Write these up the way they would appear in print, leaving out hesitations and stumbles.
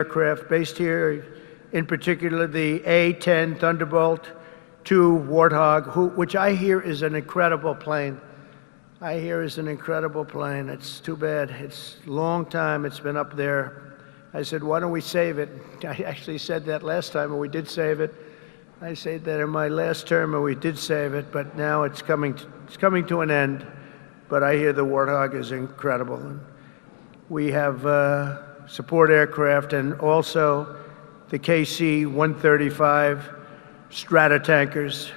aircraft based here, in particular the A-10 Thunderbolt II Warthog, which I hear is an incredible plane. It's too bad. It's a long time it's been up there. I said, why don't we save it? I actually said that last time, and we did save it. I said that in my last term, and we did save it, but now it's coming to an end. But I hear the Warthog is incredible. And we have support aircraft and also the KC-135 Stratatankers.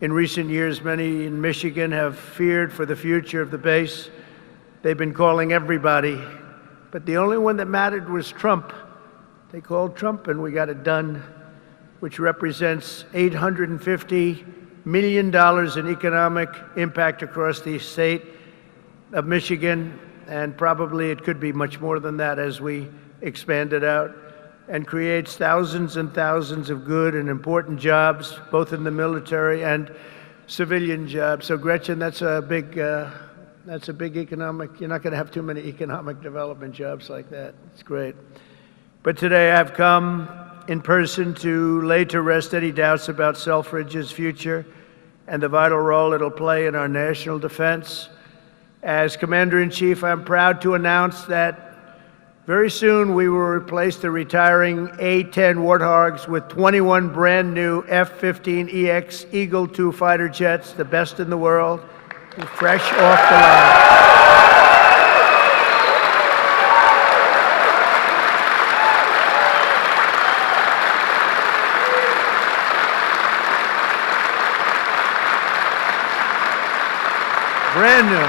In recent years, many in Michigan have feared for the future of the base. They've been calling everybody, but the only one that mattered was Trump. They called Trump, and we got it done, which represents $850 million in economic impact across the state of Michigan, and probably it could be much more than that as we expand it out, and creates thousands and thousands of good and important jobs, both in the military and civilian jobs. So Gretchen, that's a big economic, you're not going to have too many economic development jobs like that. It's great. But today I've come in person to lay to rest any doubts about Selfridge's future and the vital role it'll play in our national defense. As Commander-in-Chief, I'm proud to announce that very soon we will replace the retiring A-10 Warthogs with 21 brand new F-15EX Eagle II fighter jets, the best in the world, fresh off the line. Brand new.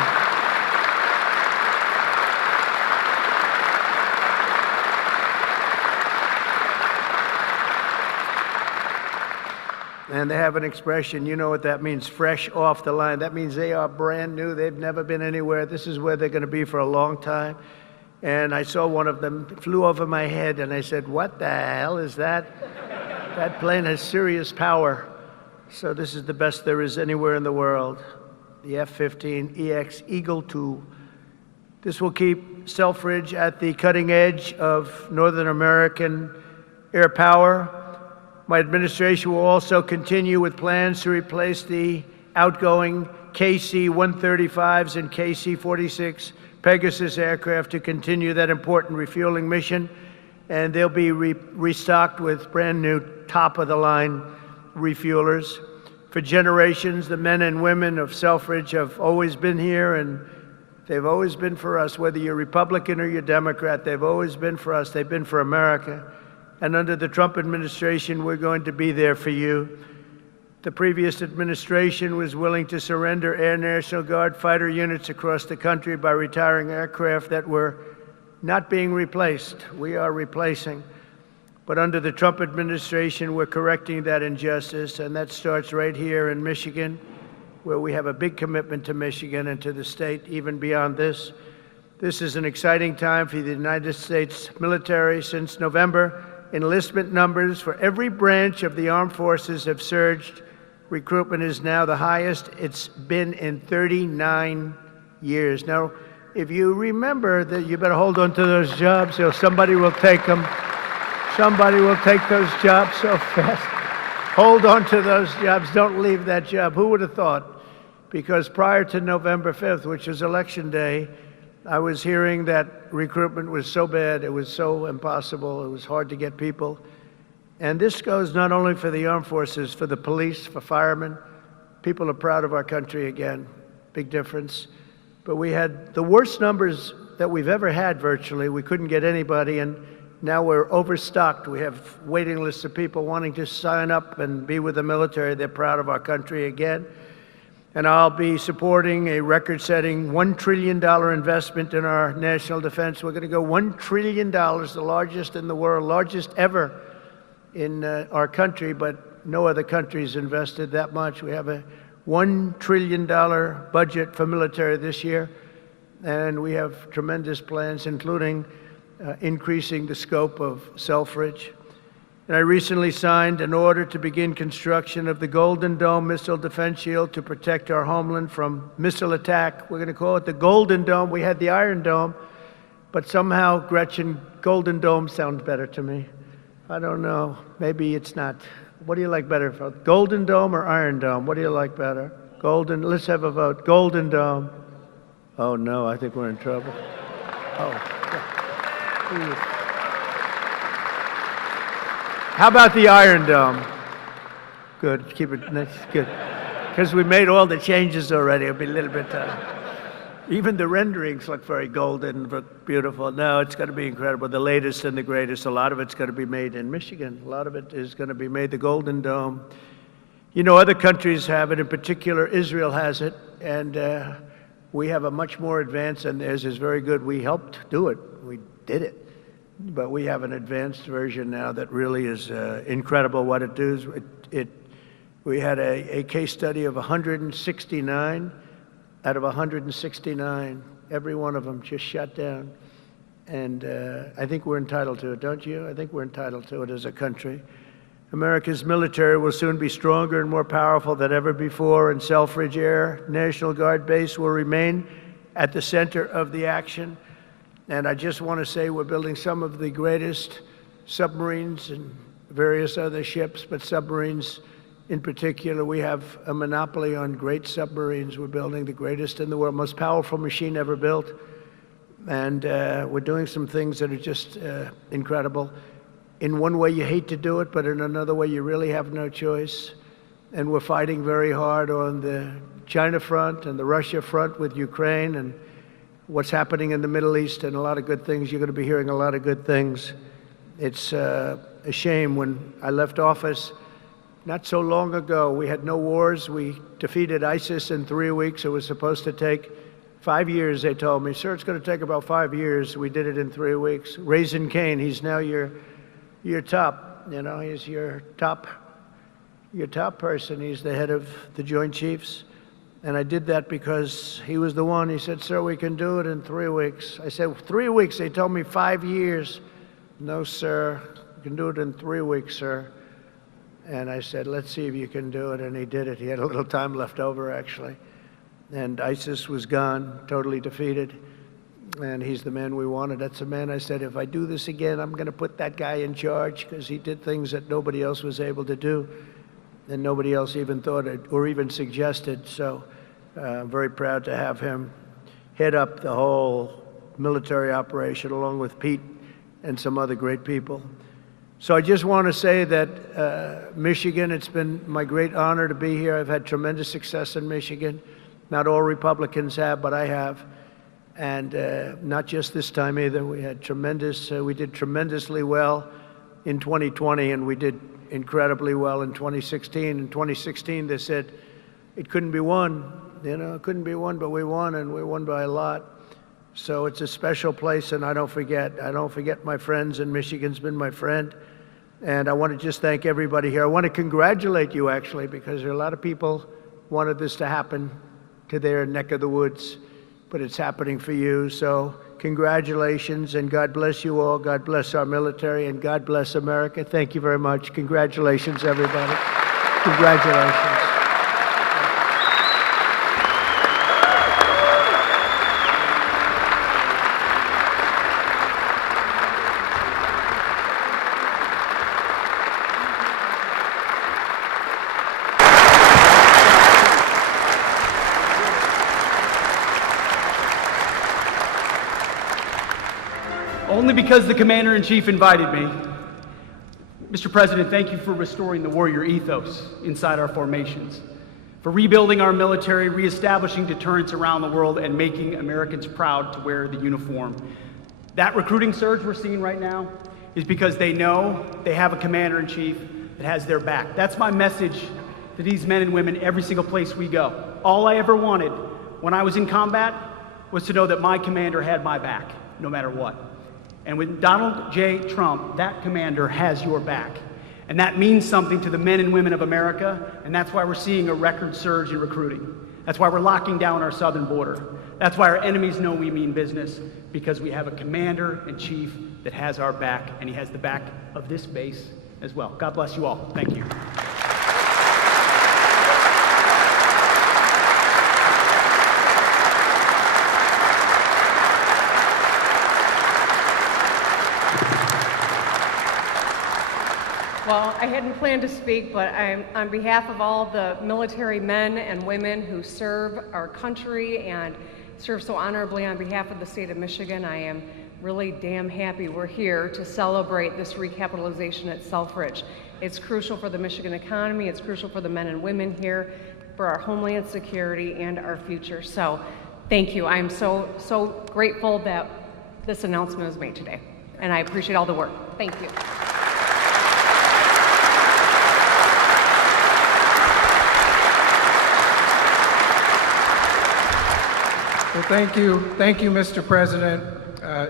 And they have an expression, you know what that means, fresh off the line. That means they are brand new. They've never been anywhere. This is where they're going to be for a long time. And I saw one of them flew over my head, and I said, what the hell is that? That plane has serious power. So this is the best there is anywhere in the world, the F-15EX Eagle II. This will keep Selfridge at the cutting edge of Northern American air power. My administration will also continue with plans to replace the outgoing KC-135s and KC-46 Pegasus aircraft to continue that important refueling mission. And they'll be restocked with brand new top-of-the-line refuelers. For generations, the men and women of Selfridge have always been here, and they've always been for us. Whether you're Republican or you're Democrat, they've always been for us. They've been for America. And under the Trump administration, we're going to be there for you. The previous administration was willing to surrender Air National Guard fighter units across the country by retiring aircraft that were not being replaced. We are replacing. But under the Trump administration, we're correcting that injustice, and that starts right here in Michigan, where we have a big commitment to Michigan and to the state, even beyond this. This is an exciting time for the United States military. Since November, enlistment numbers for every branch of the armed forces have surged. Recruitment is now the highest it's been in 39 years. Now, if you remember that, you better hold on to those jobs, or somebody will take them. Somebody will take those jobs so fast. Hold on to those jobs. Don't leave that job. Who would have thought? Because prior to November 5th, which is Election Day, I was hearing that recruitment was so bad, it was so impossible, it was hard to get people. And this goes not only for the armed forces, for the police, for firemen. People are proud of our country again. Big difference. But we had the worst numbers that we've ever had virtually. We couldn't get anybody, and now we're overstocked. We have waiting lists of people wanting to sign up and be with the military. They're proud of our country again. And I'll be supporting a record-setting $1 trillion investment in our national defense. We're going to go $1 trillion, the largest in the world, largest ever in our country, but no other country's invested that much. We have a $1 trillion budget for military this year, and we have tremendous plans, including increasing the scope of Selfridge. And I recently signed an order to begin construction of the Golden Dome missile defense shield to protect our homeland from missile attack. We're going to call it the Golden Dome. We had the Iron Dome, but somehow Gretchen Golden Dome sounds better to me. I don't know. Maybe it's not. What do you like better? Golden Dome or Iron Dome? What do you like better? Golden. Let's have a vote. Golden Dome. Oh, no, I think we're in trouble. Oh. How about the Iron Dome? Good. Keep it nice. Good. Because we made all the changes already. It'll be a little bit. Even the renderings look very golden, look beautiful. No, it's going to be incredible. The latest and the greatest. A lot of it's going to be made in Michigan. A lot of it is going to be made the Golden Dome. You know, other countries have it. In particular, Israel has it. And we have a much more advanced, and theirs is very good. We helped do it. We did it. But we have an advanced version now that really is incredible what it does. We had a case study of 169. Out of 169, every one of them just shut down. And I think we're entitled to it, don't you? I think we're entitled to it as a country. America's military will soon be stronger and more powerful than ever before, and Selfridge Air National Guard Base will remain at the center of the action. And I just want to say we're building some of the greatest submarines and various other ships, but submarines in particular, we have a monopoly on great submarines. We're building the greatest in the world, most powerful machine ever built. And we're doing some things that are just incredible. In one way, you hate to do it, but in another way, you really have no choice. And we're fighting very hard on the China front and the Russia front with Ukraine and what's happening in the Middle East, and a lot of good things. You're going to be hearing a lot of good things. It's a shame. When I left office, not so long ago, we had no wars. We defeated ISIS in 3 weeks. It was supposed to take 5 years, they told me. Sir, it's going to take about 5 years. We did it in 3 weeks. Raisin Kane, he's now your top, you know, he's your top person. He's the head of the Joint Chiefs. And I did that because he was the one. He said, sir, we can do it in 3 weeks. I said, 3 weeks? They told me 5 years. No, sir, you can do it in 3 weeks, sir. And I said, let's see if you can do it. And he did it. He had a little time left over, actually. And ISIS was gone, totally defeated. And he's the man we wanted. That's the man I said, if I do this again, I'm going to put that guy in charge, because he did things that nobody else was able to do. And nobody else even thought it or even suggested. So I'm very proud to have him head up the whole military operation, along with Pete and some other great people. So I just want to say that Michigan, it's been my great honor to be here. I've had tremendous success in Michigan. Not all Republicans have, but I have. And not just this time either. We had we did tremendously well in 2020, and we did incredibly well in 2016. In 2016, they said it couldn't be won. You know, it couldn't be won, but we won, and we won by a lot. So it's a special place, and I don't forget my friends, and Michigan's been my friend. And I want to just thank everybody here. I want to congratulate you, actually, because there are a lot of people wanted this to happen to their neck of the woods, but it's happening for you. So congratulations, and God bless you all. God bless our military, and God bless America. Thank you very much. Congratulations, everybody. Congratulations. Only because the Commander-in-Chief invited me. Mr. President, thank you for restoring the warrior ethos inside our formations, for rebuilding our military, reestablishing deterrence around the world, and making Americans proud to wear the uniform. That recruiting surge we're seeing right now is because they know they have a Commander-in-Chief that has their back. That's my message to these men and women every single place we go. All I ever wanted when I was in combat was to know that my commander had my back, no matter what. And with Donald J. Trump, that commander has your back. And that means something to the men and women of America, and that's why we're seeing a record surge in recruiting. That's why we're locking down our southern border. That's why our enemies know we mean business, because we have a Commander-in-Chief that has our back, and he has the back of this base as well. God bless you all. Thank you. Well, I hadn't planned to speak, but on behalf of all the military men and women who serve our country and serve so honorably on behalf of the state of Michigan, I am really damn happy we're here to celebrate this recapitalization at Selfridge. It's crucial for the Michigan economy, it's crucial for the men and women here, for our homeland security and our future. So thank you. I'm so grateful that this announcement was made today, and I appreciate all the work. Thank you. Well, thank you, Mr. President.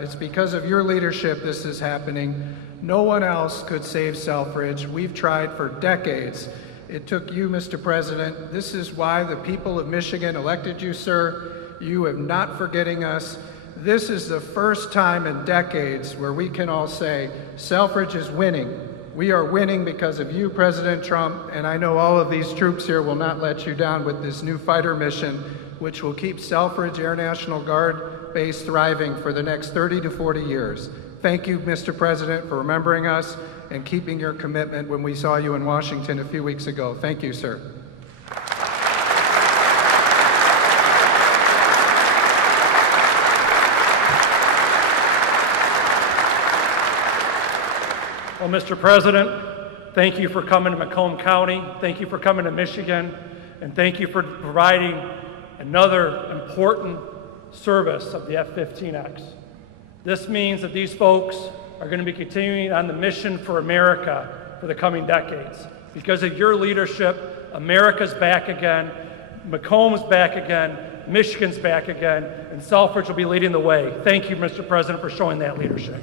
It's because of your leadership this is happening. No one else could save Selfridge. We've tried for decades. It took you, Mr. President. This is why the people of Michigan elected you, sir. You have not forgetting us. This is the first time in decades where we can all say, Selfridge is winning. We are winning because of you, President Trump, and I know all of these troops here will not let you down with this new fighter mission, which will keep Selfridge Air National Guard base thriving for the next 30 to 40 years. Thank you, Mr. President, for remembering us and keeping your commitment when we saw you in Washington a few weeks ago. Thank you, sir. Well, Mr. President, thank you for coming to Macomb County. Thank you for coming to Michigan. And thank you for providing another important service of the F-15X. This means that these folks are going to be continuing on the mission for America for the coming decades. Because of your leadership, America's back again, Macomb's back again, Michigan's back again, and Selfridge will be leading the way. Thank you, Mr. President, for showing that leadership.